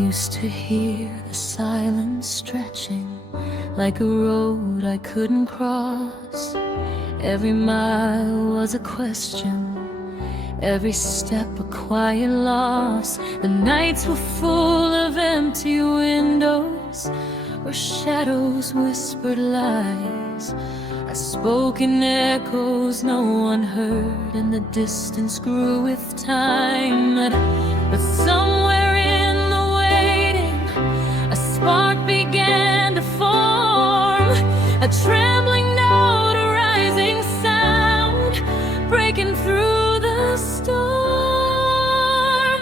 used to hear the silence stretching like a road I couldn't cross. Every mile was a question, every step a quiet loss. The nights were full of empty windows where shadows whispered lies. I spoke in echoes no one heard, and the distance grew with time. But somewhere in the waiting, a spark began to form, a trembling note, a rising sound, breaking through the storm.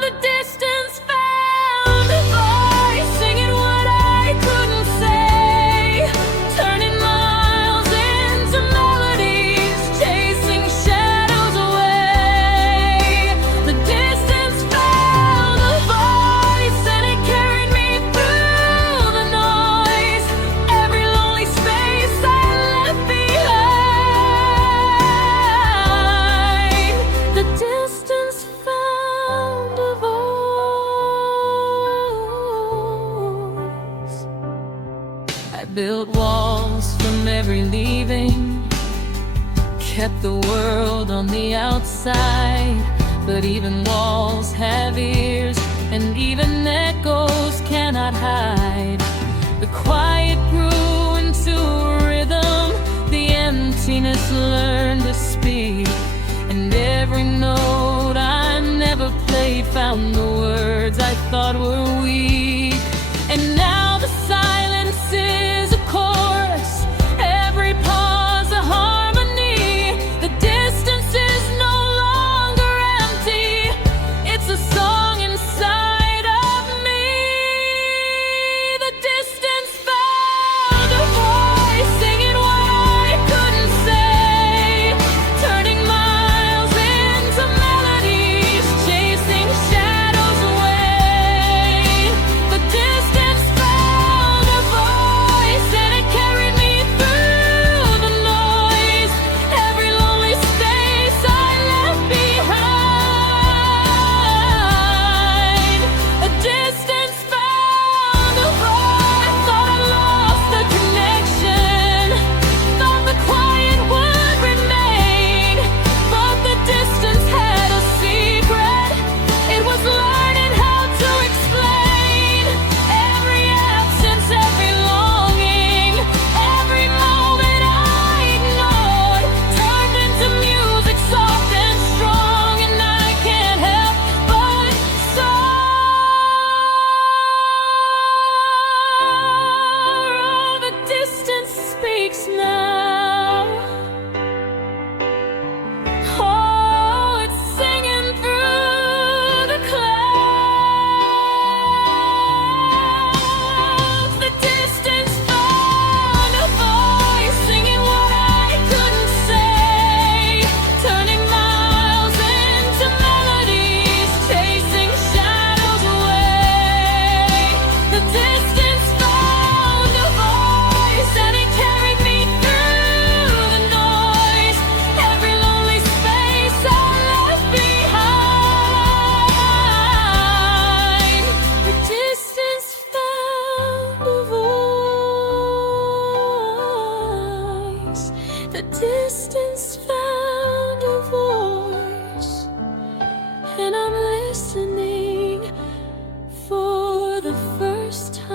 The distance found a voice, singing what I couldn't say, turning miles into melodies, chasing shadows away. The distance found a voice, and it carried me through the noise, every lonely space I left behind. The distance found a voice. I built walls from every leaving, kept the world on the outside. But even walls have ears, and even echoes cannot hide. The quiet grew into a rhythm, the emptiness learned to speak, and every note I never played found the words I thought were weak. And now the silence is a chorus, every pause a harmony. The distance is no longer empty, it's a song inside of me. The distance found a voice, singing what I couldn't say, turning miles into melodies, chasing shadows away. The distance found a voice, and it carried me through the noise, every lonely space I left behind. The distance found a voice. Thought I lost the connection, thought the quiet would remain, but the distance had a secret. It was learning how to explain every absence, every longing, every moment I ignored turned into music soft and strong, and I can't help but sorrow. The distance speaks now. Oh, it's singing through the clouds. The distance found a voice, singing what I couldn't say, turning miles into melodies, chasing shadows away. The distance found a voice, and it carried me through the noise, every lonely space I left behind. The distance found a voice. The distance found a voice, and I'm listening for the first time.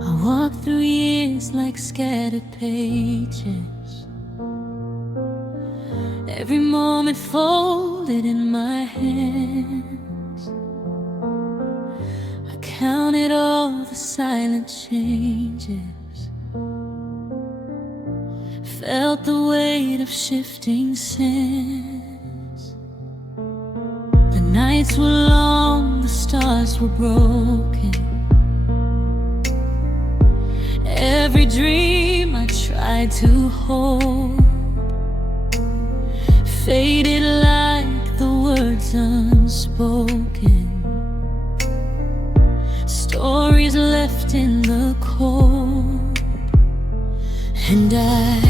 I walk through years like scattered pages, every moment folded in my hands. I counted all the silent changes, felt the weight of shifting sands. The nights were long, the stars were broken. Every dream I tried to hold faded like the words unspoken. unspoken, stories left in the cold. And I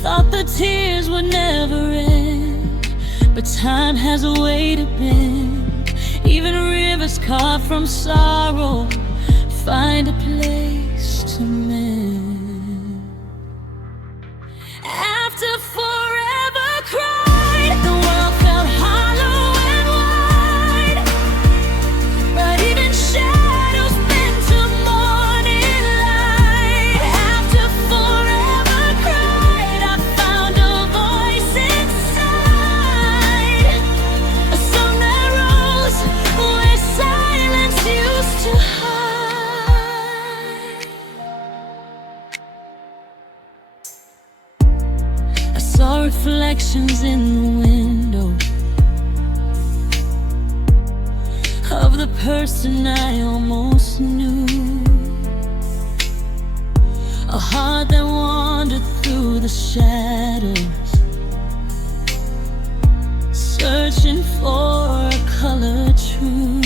thought the tears would never end, but time has a way to bend. Even rivers carved from sorrow find a place to mend. After forever cried, the world felt hollow and wide, but even shadows bent to morning light. After forever cried, I found a voice inside, a song that rose where silence used to hide. I saw reflections in the window of the person I almost knew, a heart that wandered through the shadows, searching for a color true.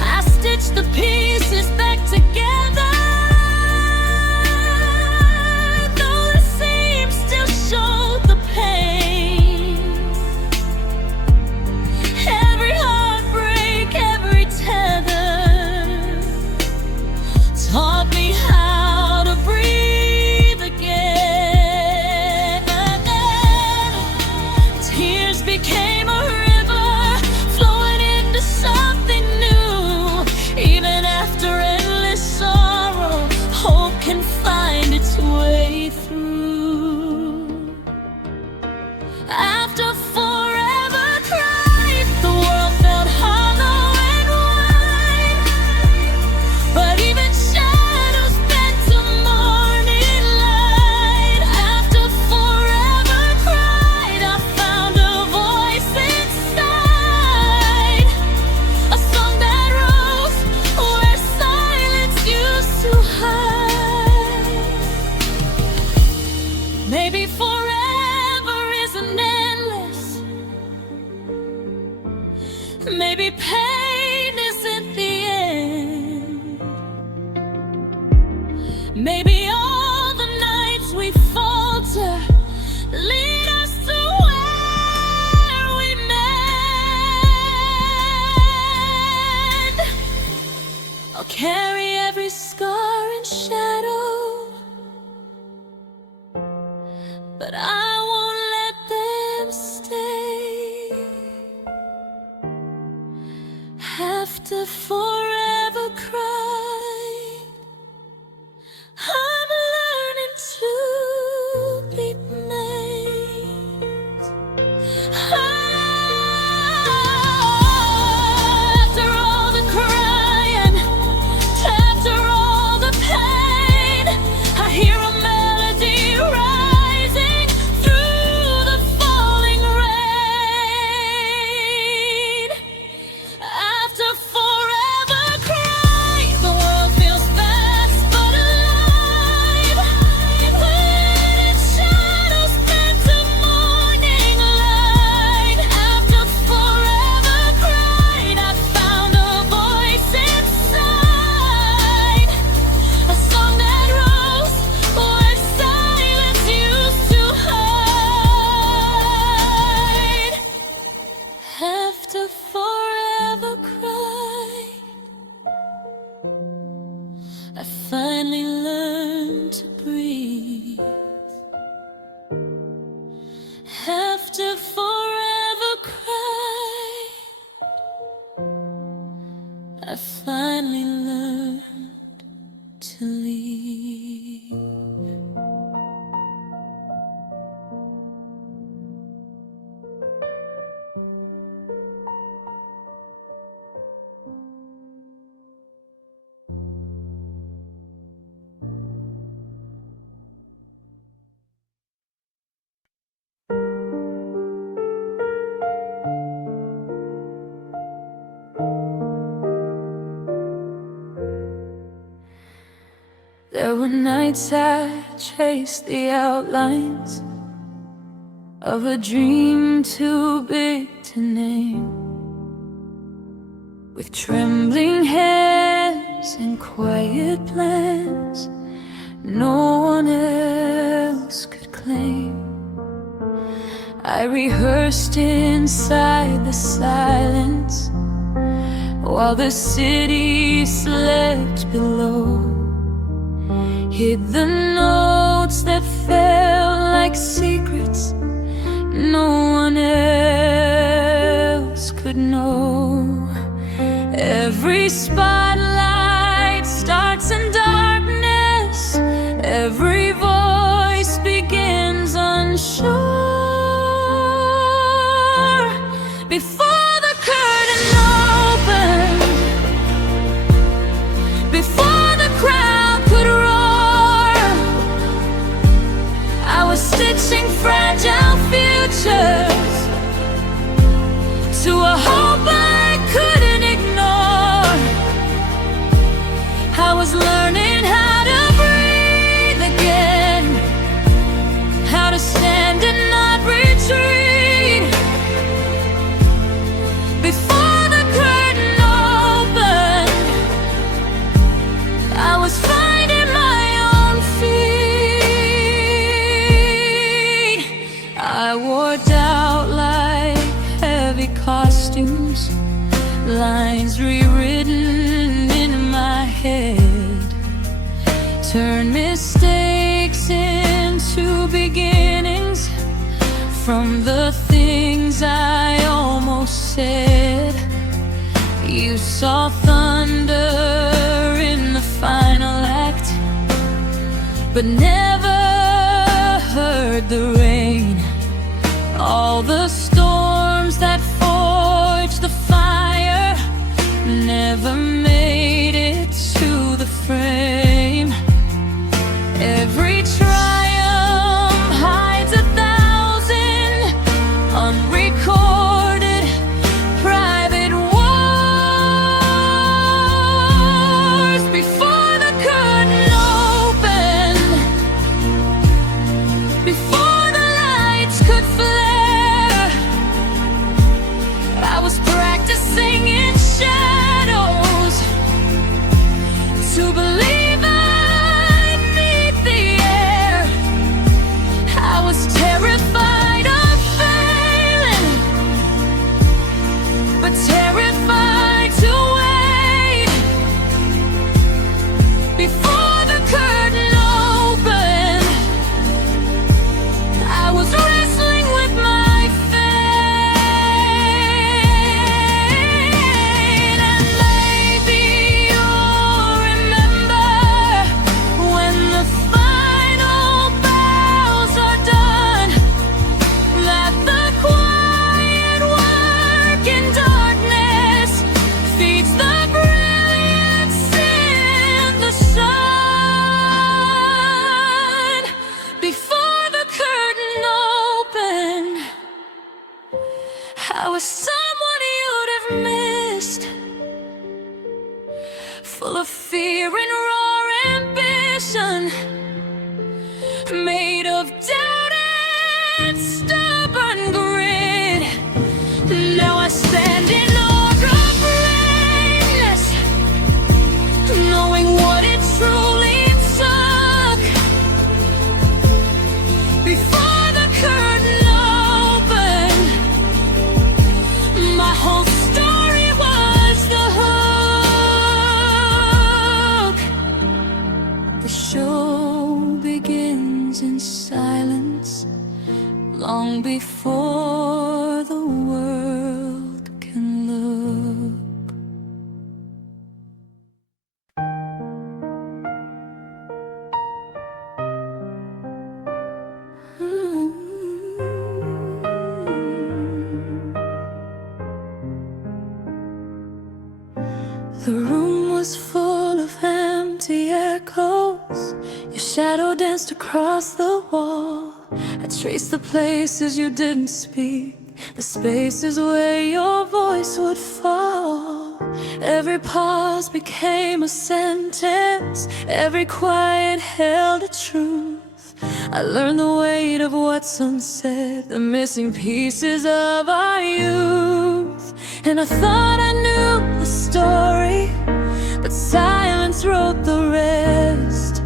I stitched the pieces back together, though the seams still showed the pain. Every heartbreak, every tether taught me how to breathe again. Tears became a river, flowing into something new. Even after endless sorrow, hope can find its way through. After forever cried, the world felt hollow and wide, but even shadows bent to morning light. After forever cried, I found a voice inside, a song that rose where silence used to hide. Maybe forever isn't endless, maybe pain isn't the end, maybe all the nights we falter lead us to where we mend. I'll carry every scar and shadow, but I won't let them stay. After forever cried, I'm learning to be made. After all the crying, after all the pain, I hear a melody rising through the falling rain. After forever cried, the world feels vast but alive, when its shadows bend to morning light. After forever cried, I found a voice inside, a song that rose where silence used to hide. After forever cried, I finally learned to breathe. After forever cried, I finally learned to leave. There were nights I chased the outlines, of a dream too big to name. With trembling hands and quiet plans no one else could claim. I rehearsed inside the silence while the city slept below. Hid the notes that felt like secrets no one else could know. Every spotlight starts in darkness, every voice begins unsure. Before the curtain opened, before the crowd could roar, I was stitching fragile futures to a hope I couldn't ignore. I was learning how to breathe again, how to stand and not retreat. Before the curtain opened, I was finding my own feet. I wore doubt like heavy costumes, lines rewritten in my head, turn mistakes into beginnings from the things I almost said. You saw thunder in the final act, but never heard the rain. All the storms that forged the fire never made it to the frame. Every triumph hides 1,000 unrecorded private wars. Before the curtain opened, before the lights could flare, I was practicing in shadows to believe I'd meet the air. I was terrified of failing, but terrified to wait. Before the curtain opened, I was wrestling with my fate. And maybe you'll remember when the final bells are done, that the quiet work in darkness feeds the brilliance in the sun. Before the curtain opened, I was someone you'd have missed, full of fear and raw ambition, made of doubt and stubborn grit. Now I stand in awe of greatness, knowing what it truly took. Before the curtain opened, my whole story was the hook. The show begins in silence, long before the world can look. The room was full of empty echoes. Your shadow danced across the wall. I traced the places you didn't speak, the spaces where your voice would fall. Every pause became a sentence, every quiet held a truth. I learned the weight of what's unsaid, the missing pieces of our youth. And I thought I knew the story, but silence wrote the rest.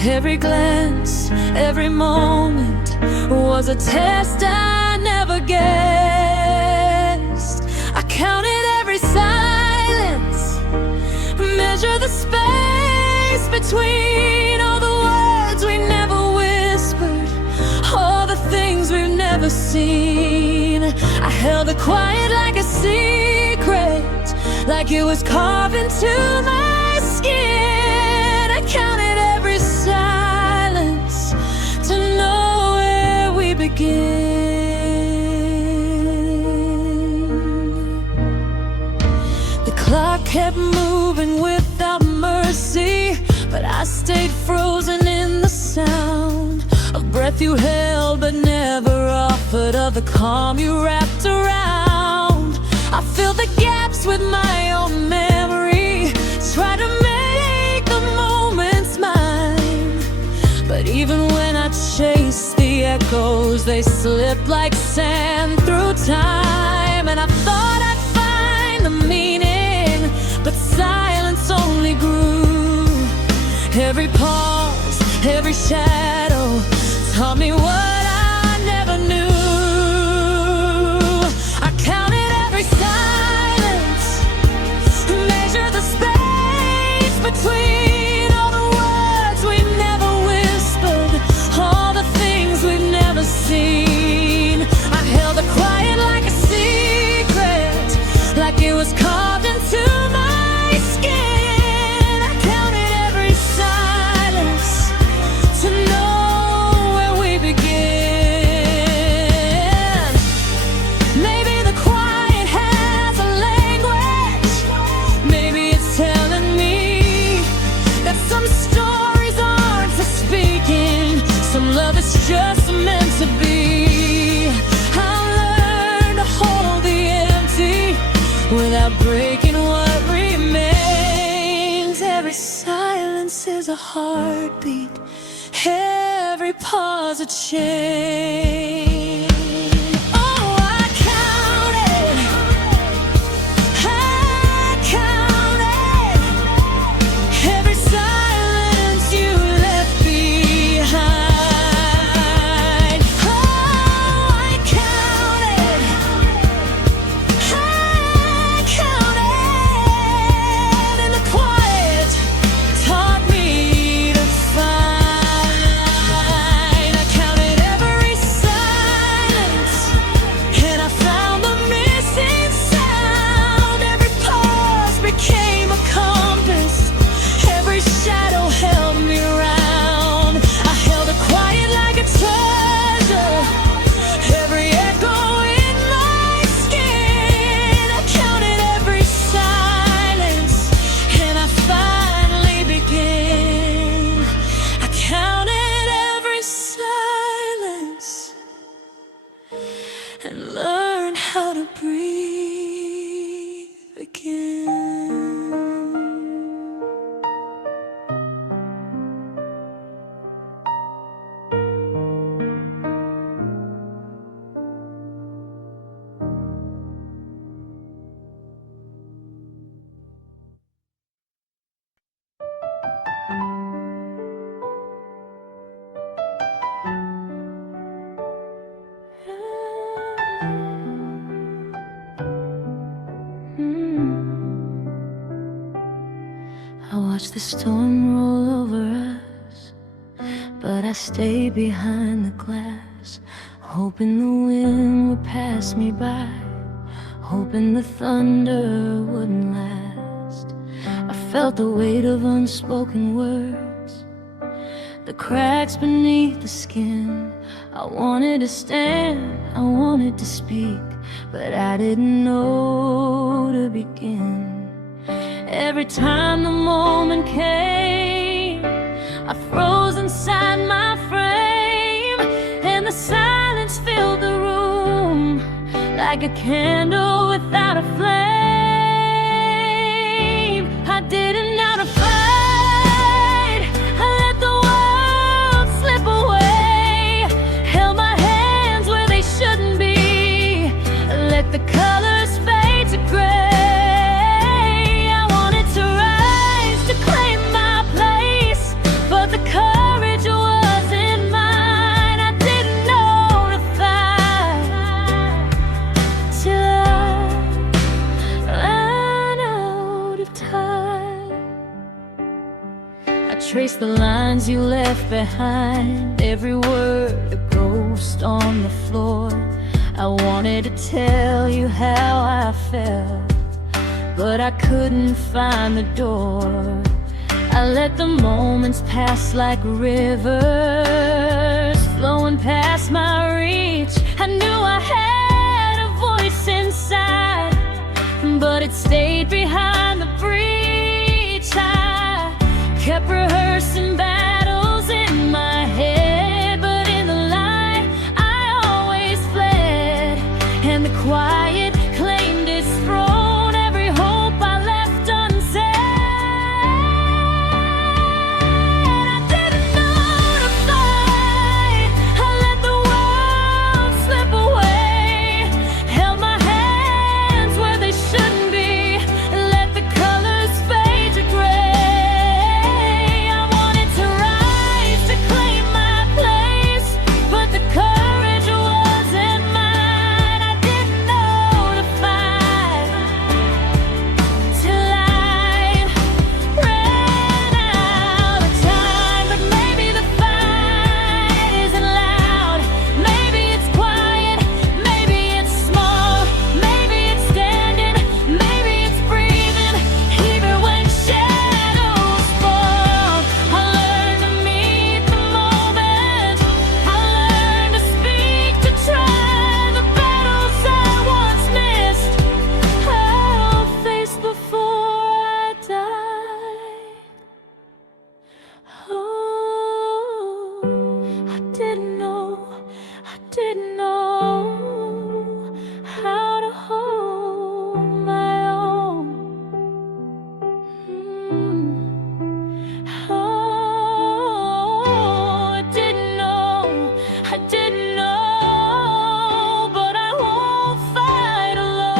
Every glance, every moment was a test I never guessed. I counted every silence, measure the space between all the words we never whispered, all the things we've never seen. I held it quiet like a secret, like it was carved into my skin. I counted every silence to know where we begin. The clock kept moving without mercy, but I stayed frozen in the sound of breath you held but never offered, of the calm you wrapped around. I filled the gaps with my own memory, tried to make the moments mine. But even when I chased the echoes, they slipped like sand through time. And I thought I'd find the meaning, but silence only grew. Every pause, every shadow taught me what I never knew. I counted every silence, measure the space between all the words we never whispered, all the things we've never seen. I held it quiet like a secret, like it was carved into my skin. I counted every silence to know where we begin. Maybe the quiet has a language, maybe it's telling me that some stories aren't for speaking, some love is just meant to be. I learned to hold the empty without breaking what remains. Every silence is a heartbeat, every pause a chain. Oh, I counted every silence you left behind. Oh, I counted and the quiet taught me to find. I counted every silence, and I found the missing sound. Every pause became a compass, every shadow held me round. I held it quiet like a treasure, every echo in my skin. I counted every silence, and I finally began. I counted every silence and learned how to breathe again. I watch the storm roll over us, but I stay behind the glass, hoping the wind would pass me by, hoping the thunder wouldn't last. I felt the weight of unspoken words, the cracks beneath the skin. I wanted to stand, I wanted to speak, but I didn't know to begin. Every time the moment came, I froze inside my frame, and the silence filled the room like a candle without a flame. I didn't know to fight, I let the world slip away. let the colors fade to gray. I wanted to rise to claim my place, but the courage wasn't mine. I didn't know to fight till I ran out of time. I traced the lines you left behind, every word a ghost on the floor. I wanted to tell you how I felt, but I couldn't find the door. I let the moments pass like rivers, flowing past my reach. I knew I had a voice inside, but it stayed behind the breach. I kept rehearsing battles in my head, but in the light I always fled, and the quiet claimed its throne. Every hope I left unsaid. I didn't know to fight. I let the world slip away, held my hands where they shouldn't be, let the colors fade to gray. I wanted to rise to claim my place, but the courage wasn't mine. I didn't know to fight till I ran out of time. But maybe the fight isn't loud, maybe it's quiet, maybe it's small, maybe it's standing, maybe it's breathing, even when shadows fall. I learned to meet the moment, I learned to speak, to try the battles I once missed. I'll face before I die. Oh, I didn't know how to hold my own. Oh, I didn't know, but I won't fight alone.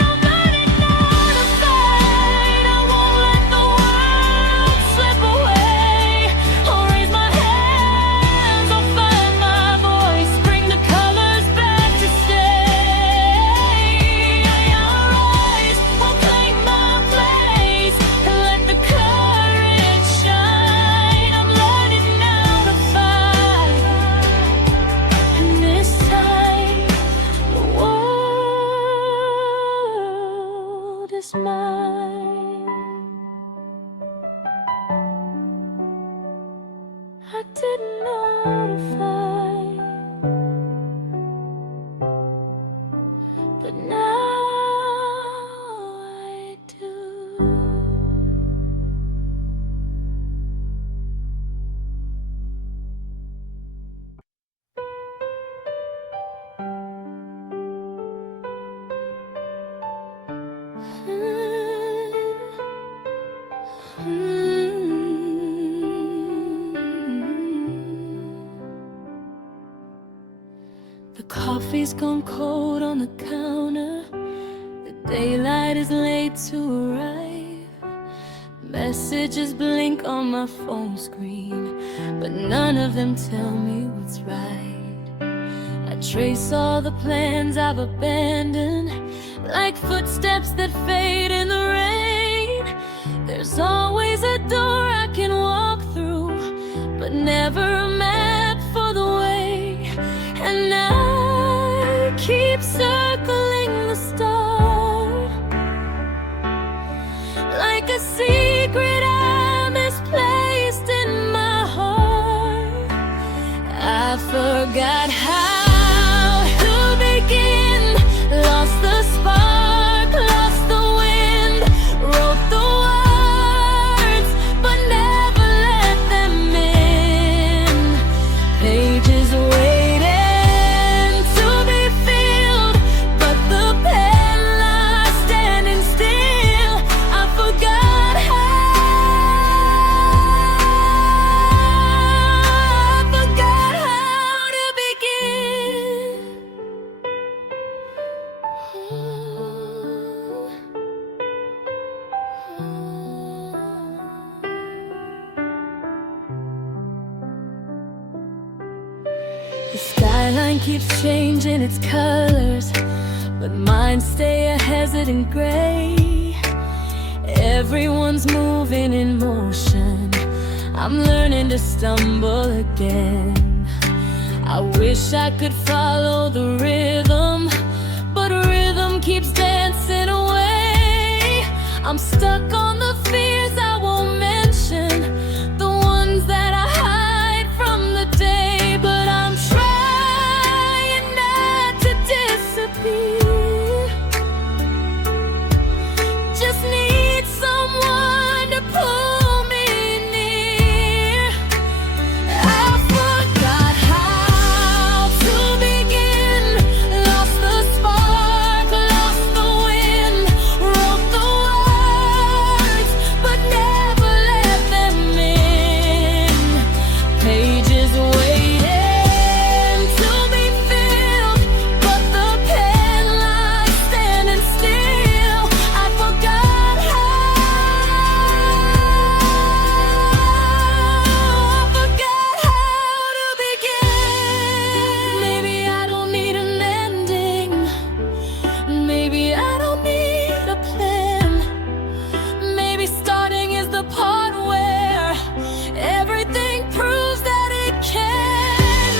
Nobody know to fight. I won't let the world slip away. I'll raise my hands, I'll find my voice, bring the colors back to stay. I'll rise, I'll claim my place, and let the courage shine. I'm learning now to fight, and this time the world is mine. I didn't know to fight, but now I do. The coffee's gone cold on the counter, the daylight is late to arrive. Messages blink on my phone screen, but none of them tell me what's right. I trace all the plans I've abandoned, like footsteps that fade in the rain. There's always a door I can walk through, but never a map for the way. And I keep circling the star, like a secret I misplaced in my heart. I forgot how to begin, lost the spark, lost the wind, wrote the words, but never let them in. Pages waiting to be filled, but the pen lies standing still. I forgot how, I forgot The skyline keeps changing its colors, but mine stay a hesitant gray. Everyone's moving in motion, I'm learning to stumble again. I wish I could follow the rhythm, but rhythm keeps dancing away. I'm stuck on the fears I won't mention, the ones that I hide from the day. But I'm trying not to disappear. Just need someone to pull me near. I forgot how to begin, lost the spark, lost the wind, wrote the words, but never let them in. Pages waiting to be filled, but the pen lies standing still. I forgot how to begin. Maybe I don't need an ending. Maybe I don't need a plan. Maybe starting is the part where everything proves that it can.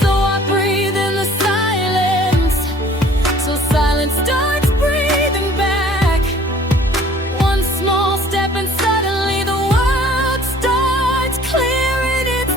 So I breathe in the silence, so silence starts breathing back. One small step and suddenly the world starts clearing its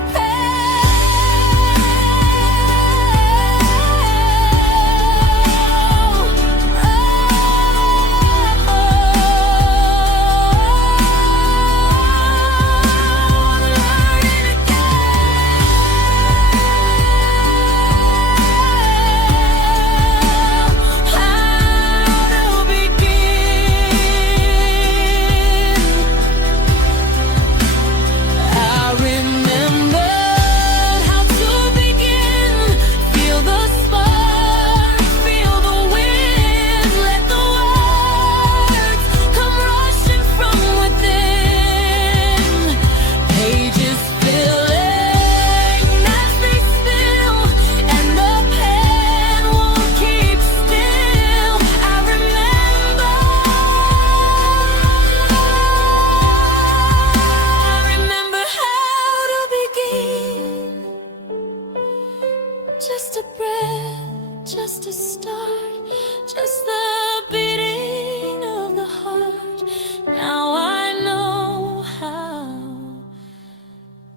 just a breath, just a start, just the beating of the heart. Now I know how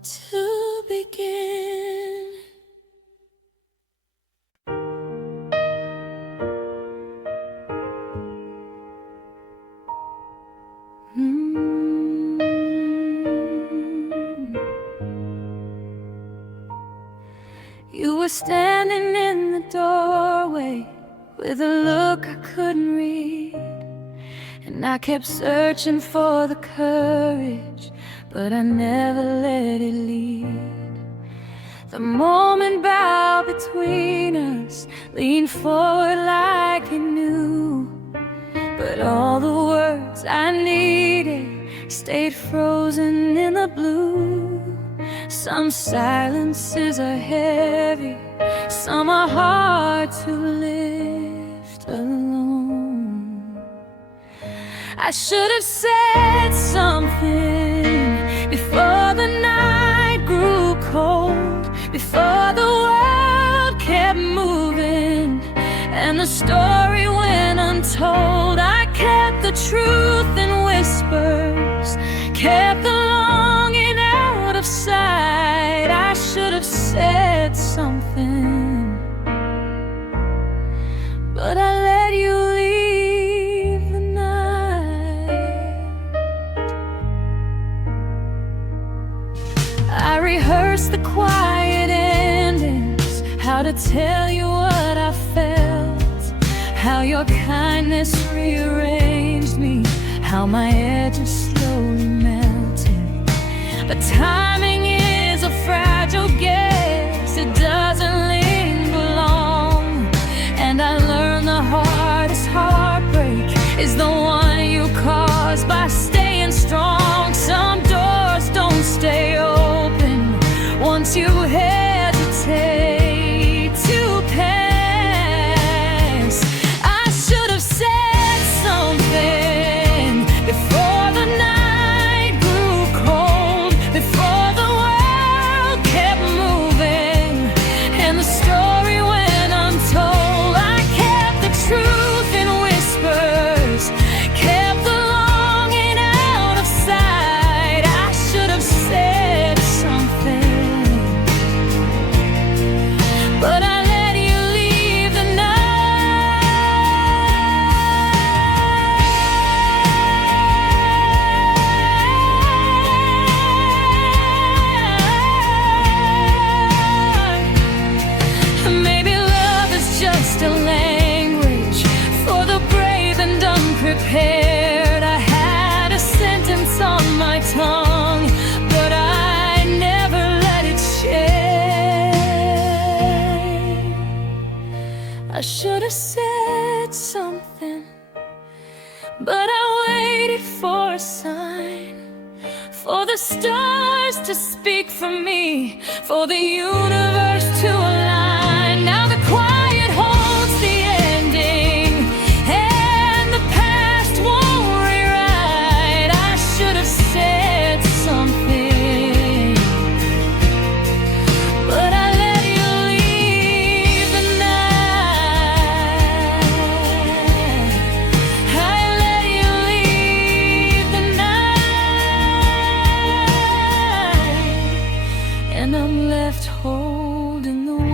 to begin. You were standing in the doorway with a look I couldn't read, and I kept searching for the courage, but I never let it lead. The moment bowed between us, leaned forward like he knew, but all the words I needed stayed frozen in the blue. Some silences are heavy, some are hard to lift alone. I should have said something before the night grew cold, before the world kept moving and the story went untold. I kept the truth in whispers, kept the longing out of sight. I should have said something, but I let you leave the night. I rehearsed the quiet endings, how to tell you what I felt, how your kindness rearranged me, how my edges slowly melted. But timing is a fragile guess, it doesn't linger long. And I learned the hardest heartbreak is the one you cause by staying strong. Some doors don't stay open once you hesitate. prepared. I had a sentence on my tongue, but I never let it shade. I should have said something, but I waited for a sign, for the stars to speak for me, for the universe to align. Now the quiet holds the ending, and the past won't rewrite. I should have said something, but I let you leave the night. I let you leave the night, and I'm left holding the words.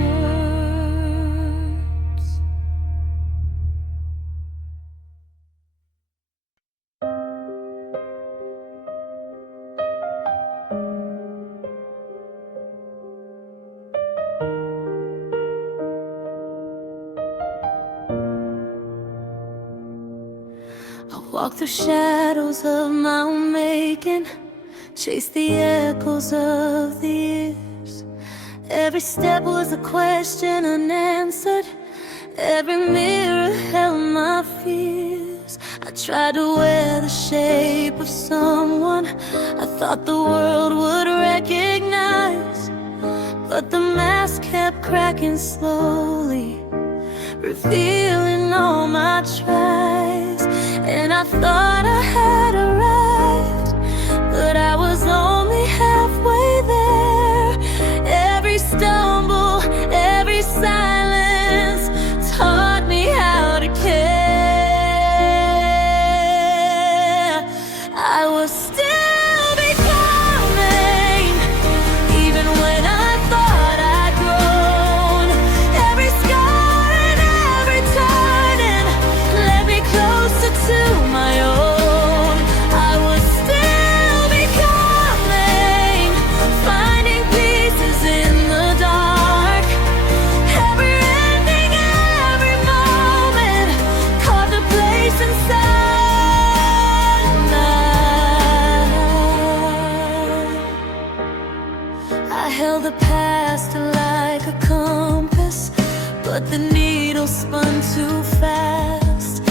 I walk through shadows of my own making, chase the echoes of the years. Every step was a question unanswered, every mirror held my fears. I tried to wear the shape of someone I thought the world would recognize, but the mask kept cracking slowly, revealing all my tries. And I thought I had arrived, but I was only halfway there. Every stumble, every silence taught me how to care. I was still becoming, even when I thought I'd grown. Every scar and every turning led me closer to my own. I was still becoming, finding pieces in the dark. Every ending, every moment carved a place inside my heart. I held the past like a compass, but the needle spun too fast.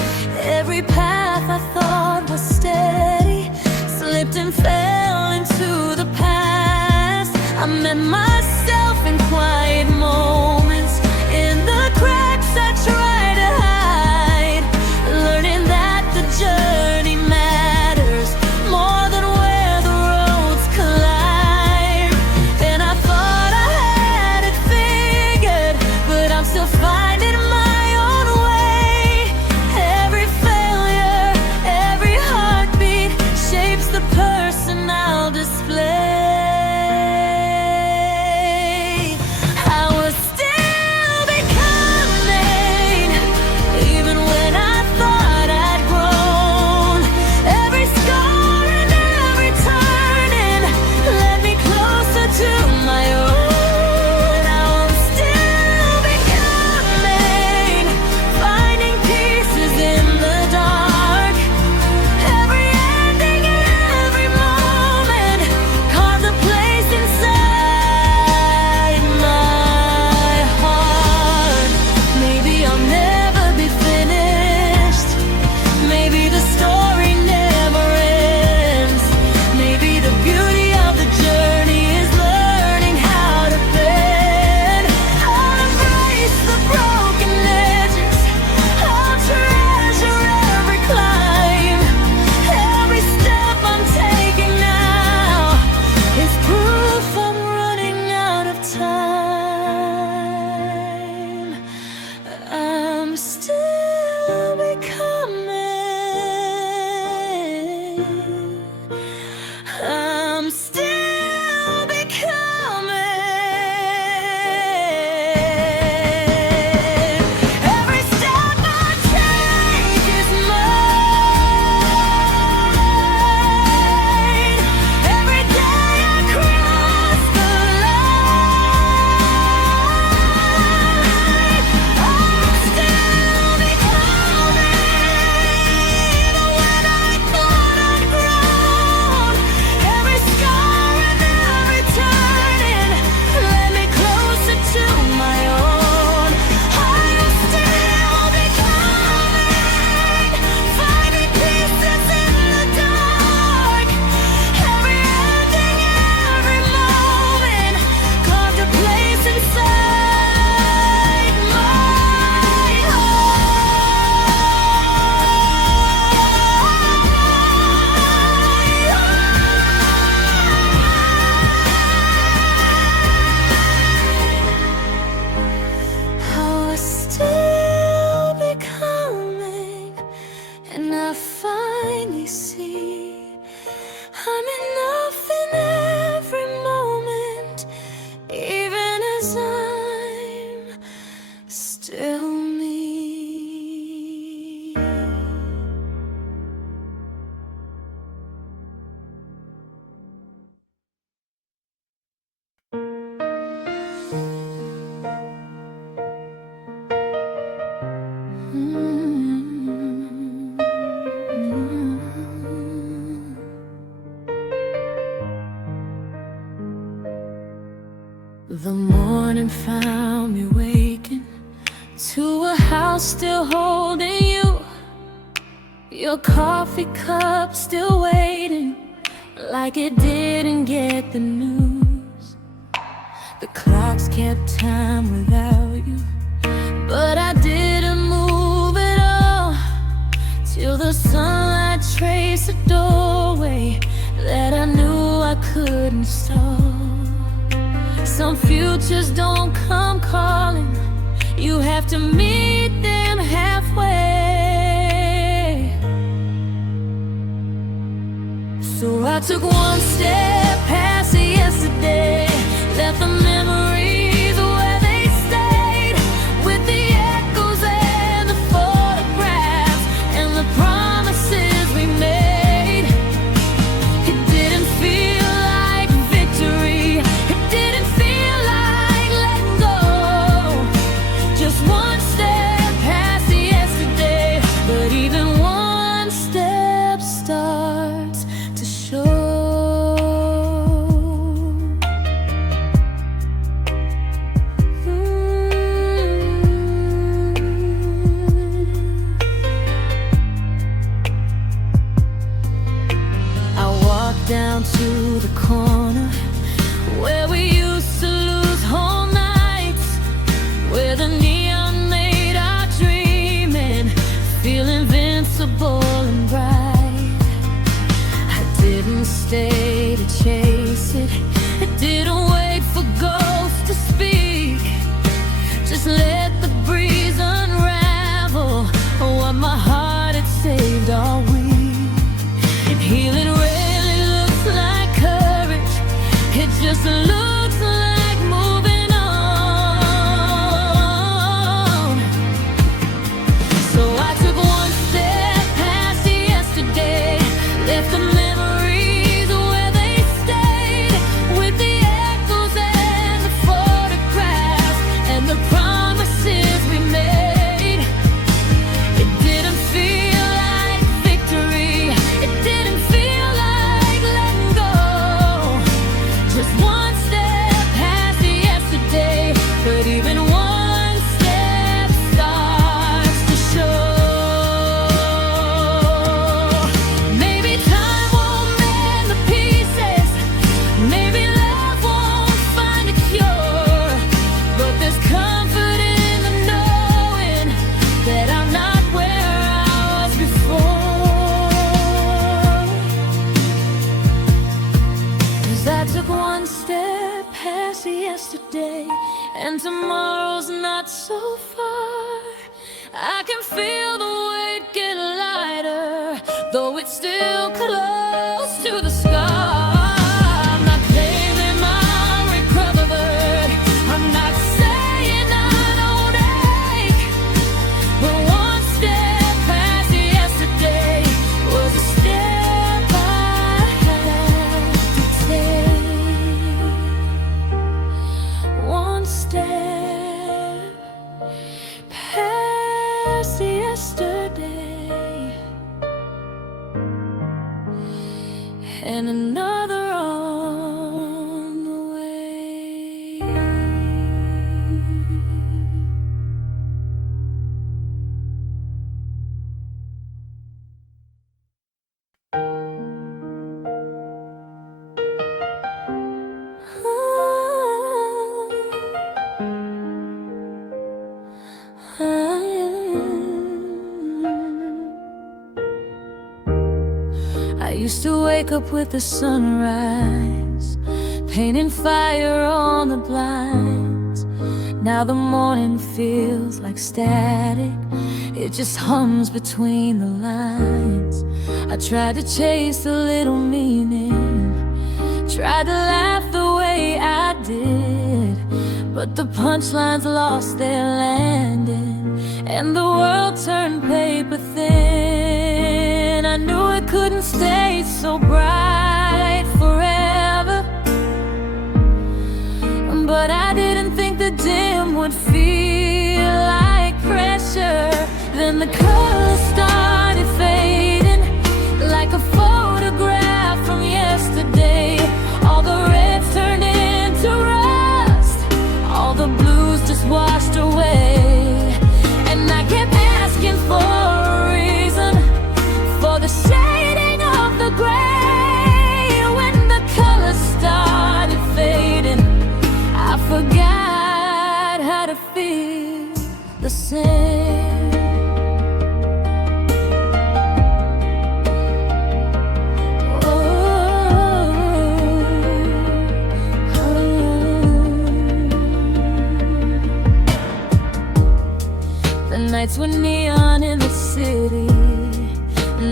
Every path I thought was steady slipped and fell into the past. I met myself in quiet moments, in the cracks I tried to hide, learning that the journey matters more than where the roads collide. And I thought I had it figured, but I'm still finding my own way. smile still holding you, your coffee cup still waiting, like it didn't get the news. The clocks kept time without you, but I didn't move at all, till the sunlight traced a doorway that I knew I couldn't stop. Some futures don't come calling, you have to meet them halfway. So I took one step past yesterday, left the memories where they stayed, with the echoes and the photographs and the promises we made. It didn't feel like victory, it didn't feel like letting go. Just one step past yesterday, but even one step starts to show. I walked down to the corner where we used to lose whole nights, where the neon made our dreaming feel invincible and bright. I didn't stay to chase it, I didn't wait for ghosts to speak, just let the breeze unravel what my heart had saved all week. Healing rarely looks like courage, it just looks like moving on. So I took one step past yesterday, left the memories where they stayed, with the echoes and the photographs and the promises we made. It didn't feel like victory, it didn't feel like letting go. Just one step past yesterday, but even one step starts to show. Maybe time won't mend the pieces, maybe love won't find a cure, but there's comfort in the knowing that I'm not where I was before. 'Cause I took one step past yesterday, and tomorrow's not so far. I can feel the weight get lighter, though it's still close to the scar. I'm not claiming I'm recovered, I'm not saying I don't ache, but one step past yesterday was a step I had to take. One step past yesterday, and another on the way. I used to wake up with the sunrise, painting fire on the blinds. Now the morning feels like static, it just hums between the lines. I tried to chase a little meaning, tried to laugh the way I did, but the punchlines lost their landing, and the world turned paper thin. I knew it couldn't stay so bright forever, but I didn't think the dim would feel like pressure. Then the colors started fading, like a photograph from yesterday. All the reds turned into rust, all the blues just washed away, and I kept feel the same. The nights were neon in the city,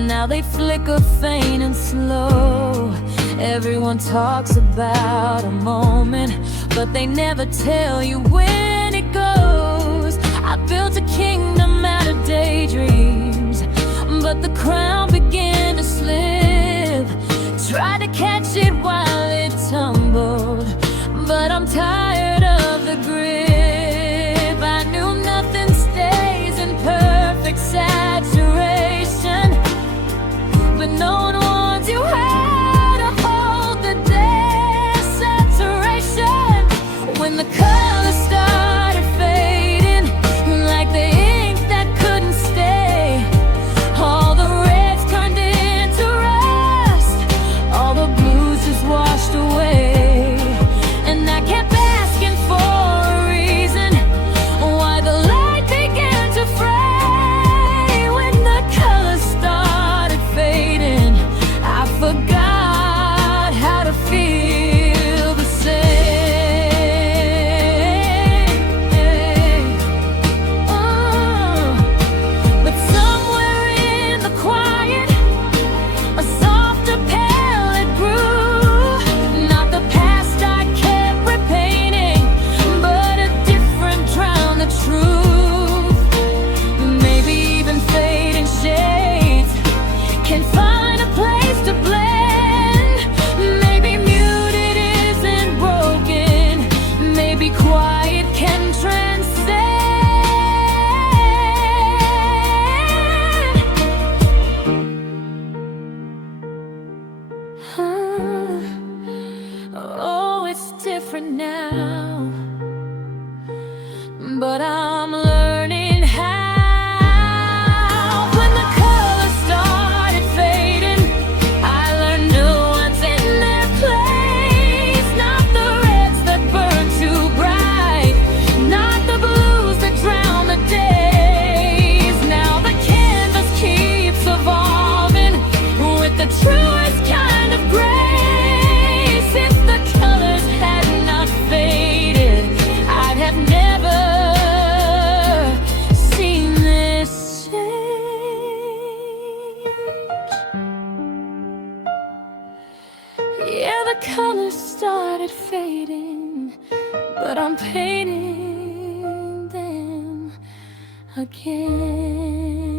now they flicker faint and slow. Everyone talks about a moment, but they never tell you when it goes. I built a kingdom out of daydreams, but the crown began to slip. Tried to catch it while it tumbled, but I'm tired of the grip. I knew nothing stays in perfect saturation, but no one warns you how to hold the desaturation. When the colors started fading, like the ink that couldn't stay, all the reds turned into rust, all the blues just washed away. And I kept asking for a reason why the light began to fray. When the colors started fading, I forgot how to feel the same. But somewhere in the quiet, a softer palette grew. Not the past I kept repainting, but a different drown of truth. Maybe even fading shades can find a place to blend. Maybe muted isn't broken, maybe quiet can transcend. Oh, it's different now, but I'm learning how. When the colors started fading, I learned new ones in their place. Not the reds that burn too bright, not the blues that drown the days. Now the canvas keeps evolving with the truest kind of grace. If the colors had not faded, I'd have never seen this change. Yeah, the colors started fading, but I'm painting them again.